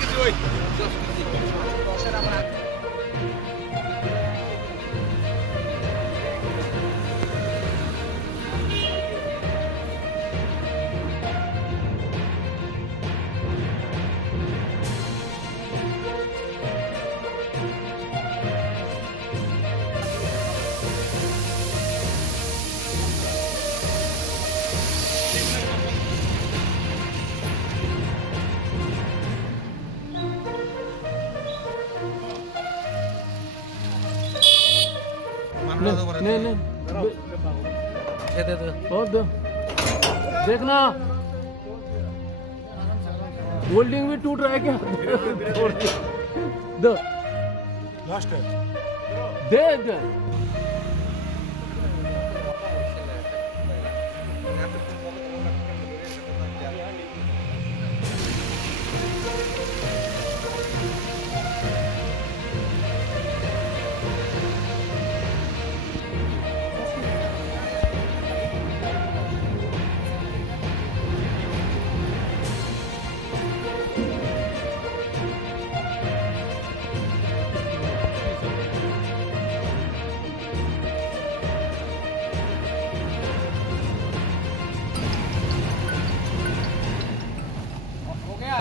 KG ওই 10 KG দশের আমরা नहीं नहीं दे दे और दो देखना होल्डिंग भी टूट रहा है क्या दो लास्ट है दे दे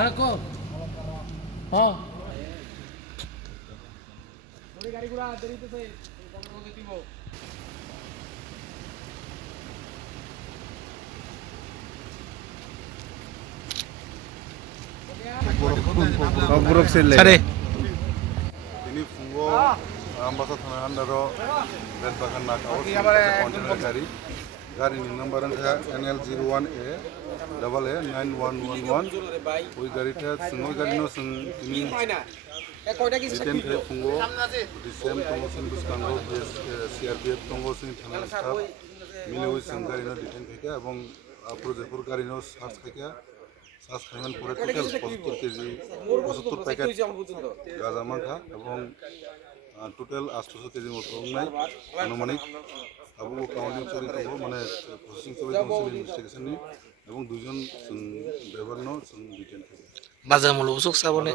रखो हाँ गाड़ी गुड़ा देरी तो से ग्रुप से ले अरे ini fungo ambasa thana andaro red bagan na kawo container gari ni number angka NL01A double A 9111 ওই গাড়িটা singo gari no sing ini detain khe fungo disem tongo sing buskango CRPF tongo sing thana staff মিলে ওই sing gari no detain khe এবং projector গাড়ি no search khe শ্বাস খাইমান পরে total 75 KG 75 packet গাঁজা মাখা এবং টোটাল 800 কেজি মতো নাই আনুমানিক আবু কাউন্টিং চুরি করব মানে প্রসেসিং চুরি কাউন্সিল ইনভেস্টিগেশন নি এবং দুজন ড্রাইভার নো ডিটেইন করব বাজার মূল্য উসুক সাবনে